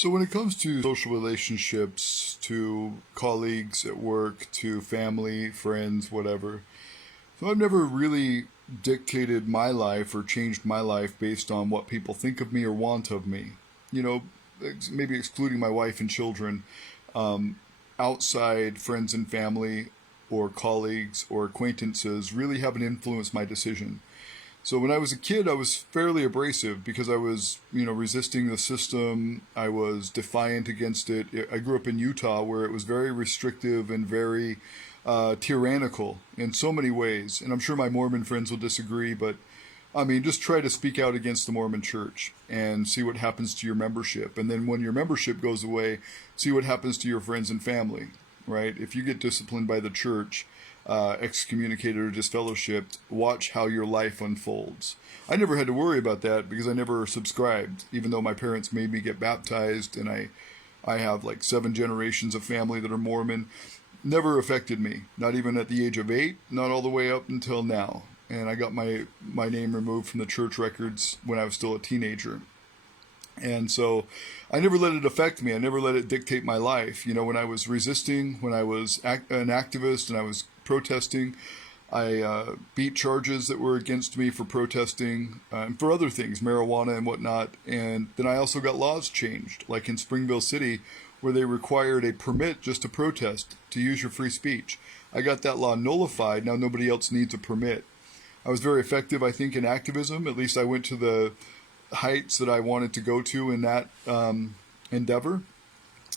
So when it comes to social relationships, to colleagues at work, to family, friends, whatever, so I've never really dictated my life or changed my life based on what people think of me or want of me. You know, maybe excluding my wife and children, um, outside friends and family or colleagues or acquaintances really haven't influenced my decision. So when I was a kid, I was fairly abrasive because I was, resisting the system. I was defiant against it. I grew up in Utah where it was very restrictive and very tyrannical in so many ways. And I'm sure my Mormon friends will disagree, but I mean, just try to speak out against the Mormon church and see what happens to your membership. And then when your membership goes away, see what happens to your friends and family, right? If you get disciplined by the church, excommunicated or disfellowshipped, watch how your life unfolds. I never had to worry about that because I never subscribed, even though my parents made me get baptized, and I have like 7 generations of family that are Mormon. Never affected me, not even at the age of 8, not all the way up until now. And I got my name removed from the church records when I was still a teenager. And so I never let it affect me. I never let it dictate my life. You know, when I was resisting, when I was an activist and I was protesting, I beat charges that were against me for protesting and for other things, marijuana and whatnot. And then I also got laws changed, like in Springville City, where they required a permit just to protest, to use your free speech. I got that law nullified. Now nobody else needs a permit. I was very effective, I think, in activism. At least I went to the heights that I wanted to go to in that endeavor.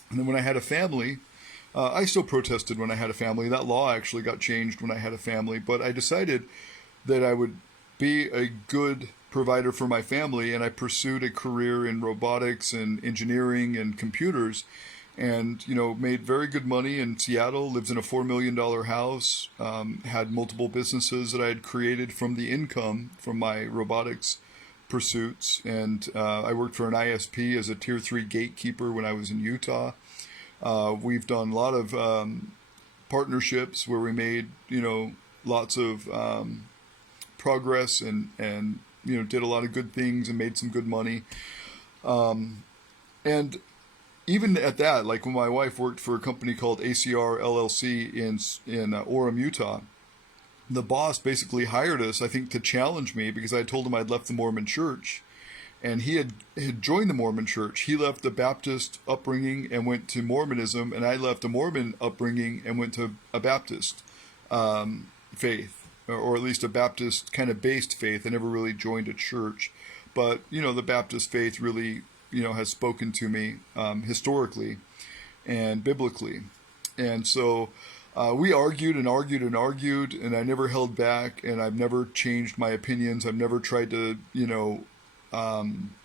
And then when I had a family, I still protested when I had a family. That law actually got changed when I had a family. But I decided that I would be a good provider for my family, and I pursued a career in robotics and engineering and computers, and made very good money in Seattle. Lived in a $4 million house. Had multiple businesses that I had created from the income from my robotics pursuits, and I worked for an ISP as a tier 3 gatekeeper when I was in Utah. We've done a lot of partnerships where we made lots of progress, and did a lot of good things and made some good money. And even at that, like when my wife worked for a company called ACR LLC in Orem, Utah, the boss basically hired us, I think, to challenge me because I told him I'd left the Mormon church, and he had joined the Mormon church. He left the Baptist upbringing and went to Mormonism, and I left a Mormon upbringing and went to a Baptist faith, or at least a Baptist kind of based faith. I never really joined a church, but the Baptist faith really has spoken to me historically and biblically. And so we argued and argued and argued, and I never held back, and I've never changed my opinions. I've never tried to,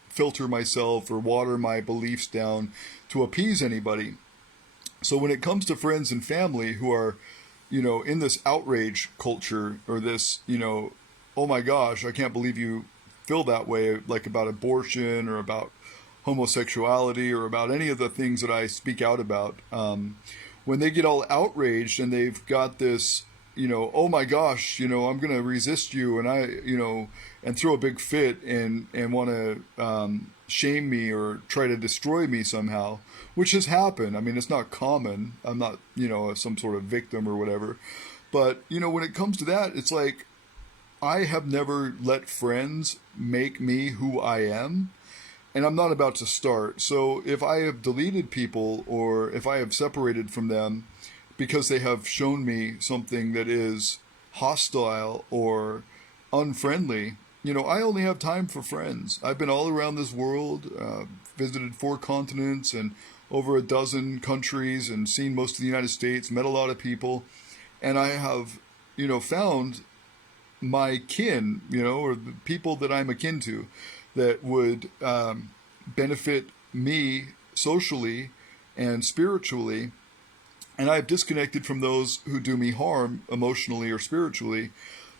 filter myself or water my beliefs down to appease anybody. So when it comes to friends and family who are, in this outrage culture, or this, oh my gosh, I can't believe you feel that way, like about abortion or about homosexuality or about any of the things that I speak out about, when they get all outraged and they've got this, oh my gosh, I'm going to resist you, and and throw a big fit and want to shame me or try to destroy me somehow, which has happened. I mean, it's not common. I'm not, some sort of victim or whatever. But, when it comes to that, it's like I have never let friends make me who I am. And I'm not about to start. So if I have deleted people, or if I have separated from them because they have shown me something that is hostile or unfriendly, I only have time for friends. I've been all around this world, visited 4 continents and over a dozen countries, and seen most of the United States, met a lot of people. And I have, found my kin, or the people that I'm akin to, that would benefit me socially and spiritually. And I've disconnected from those who do me harm emotionally or spiritually,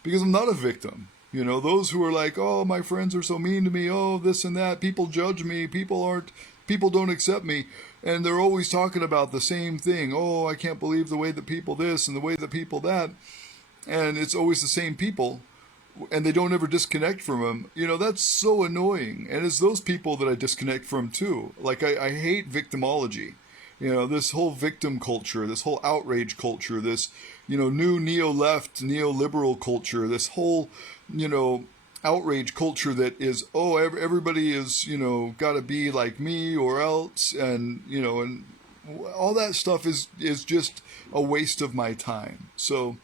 because I'm not a victim. Those who are like, oh, my friends are so mean to me, oh, this and that, people judge me, people don't accept me. And they're always talking about the same thing. Oh, I can't believe the way that people this and the way that people that. And it's always the same people. and they don't ever disconnect from them, that's so annoying. And it's those people that I disconnect from too. Like, I hate victimology. This whole victim culture, this whole outrage culture, this, new neo-left, neoliberal culture, this whole, outrage culture that is, oh, everybody is, got to be like me or else. And all that stuff is just a waste of my time. So,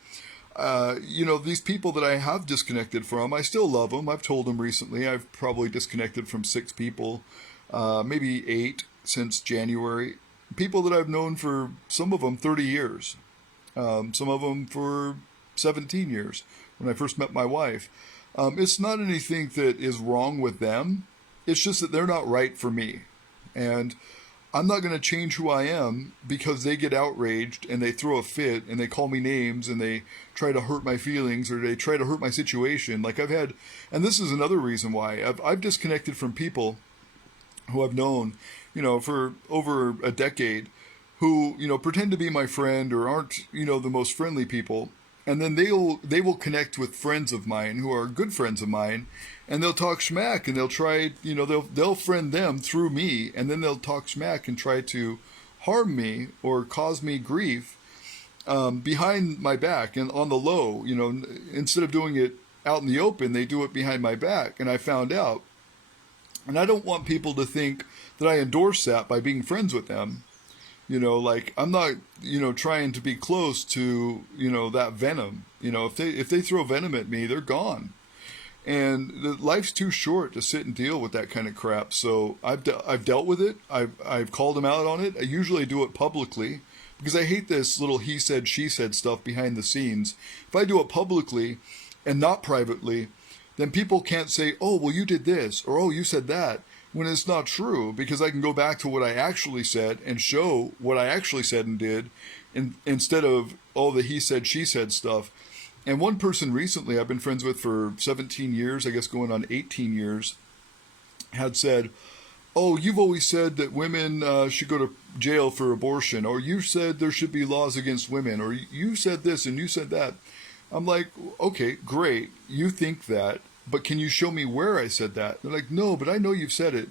these people that I have disconnected from, I still love them. I've told them recently, I've probably disconnected from 6 people, maybe 8 since January. People that I've known for, some of them, 30 years. Some of them for 17 years when I first met my wife. It's not anything that is wrong with them. It's just that they're not right for me. And I'm not going to change who I am because they get outraged and they throw a fit and they call me names and they try to hurt my feelings or they try to hurt my situation. Like I've had, and this is another reason why I've disconnected from people who I've known, for over a decade, who, pretend to be my friend or aren't, the most friendly people. And then they will connect with friends of mine who are good friends of mine, and they'll talk smack and they'll try, they'll friend them through me, and then they'll talk smack and try to harm me or cause me grief behind my back and on the low. Instead of doing it out in the open, they do it behind my back. And I found out, and I don't want people to think that I endorse that by being friends with them. Like I'm not, trying to be close to, that venom. If they throw venom at me, they're gone. And life's too short to sit and deal with that kind of crap. So I've dealt with it. I've called them out on it. I usually do it publicly because I hate this little he said, she said stuff behind the scenes. If I do it publicly and not privately, then people can't say, oh, well, you did this, or oh, you said that, when it's not true, because I can go back to what I actually said and show what I actually said and did, instead of all the he said, she said stuff. And one person recently I've been friends with for 17 years, I guess going on 18 years, had said, oh, you've always said that women should go to jail for abortion, or you said there should be laws against women, or you said this and you said that. I'm like, okay, great, you think that, but can you show me where I said that? They're like, no, but I know you've said it.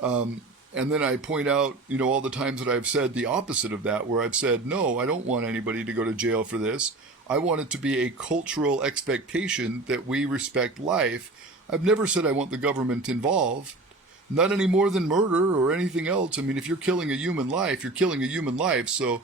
And then I point out, all the times that I've said the opposite of that, where I've said, no, I don't want anybody to go to jail for this. I want it to be a cultural expectation that we respect life. I've never said I want the government involved, not any more than murder or anything else. I mean, if you're killing a human life, you're killing a human life. So,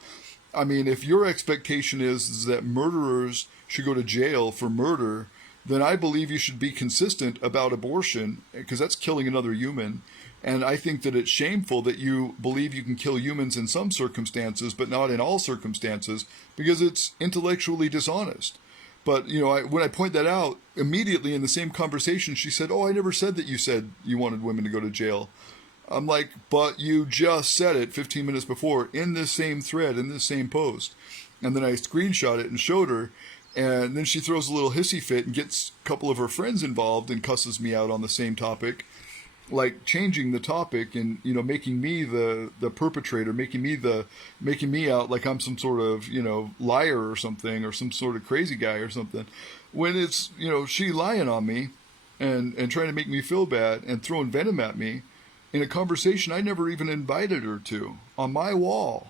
I mean, if your expectation is that murderers should go to jail for murder, then I believe you should be consistent about abortion, because that's killing another human. And I think that it's shameful that you believe you can kill humans in some circumstances, but not in all circumstances, because it's intellectually dishonest. But, when I point that out, immediately in the same conversation, she said, oh, I never said that you said you wanted women to go to jail. I'm like, but you just said it 15 minutes before in this same thread, in this same post. And then I screenshot it and showed her. And then she throws a little hissy fit and gets a couple of her friends involved and cusses me out on the same topic, like changing the topic and, making me the perpetrator, making me out like I'm some sort of, liar or something, or some sort of crazy guy or something, when it's, she lying on me and trying to make me feel bad and throwing venom at me in a conversation I never even invited her to on my wall.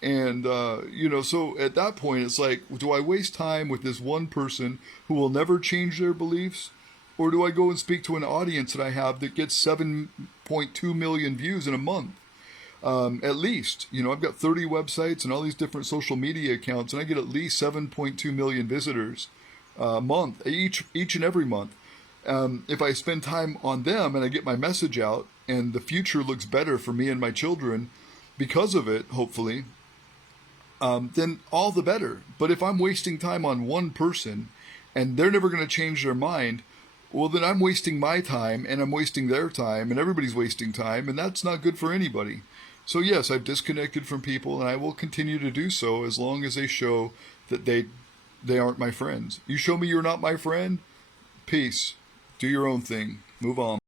And, so at that point, it's like, do I waste time with this one person who will never change their beliefs? Or do I go and speak to an audience that I have that gets 7.2 million views in a month? At least, I've got 30 websites and all these different social media accounts, and I get at least 7.2 million visitors a month, each and every month. If I spend time on them and I get my message out, and the future looks better for me and my children because of it, hopefully, then all the better. But if I'm wasting time on one person and they're never going to change their mind, well, then I'm wasting my time and I'm wasting their time and everybody's wasting time, and that's not good for anybody. So yes, I've disconnected from people, and I will continue to do so as long as they show that they aren't my friends. You show me you're not my friend, peace. Do your own thing. Move on.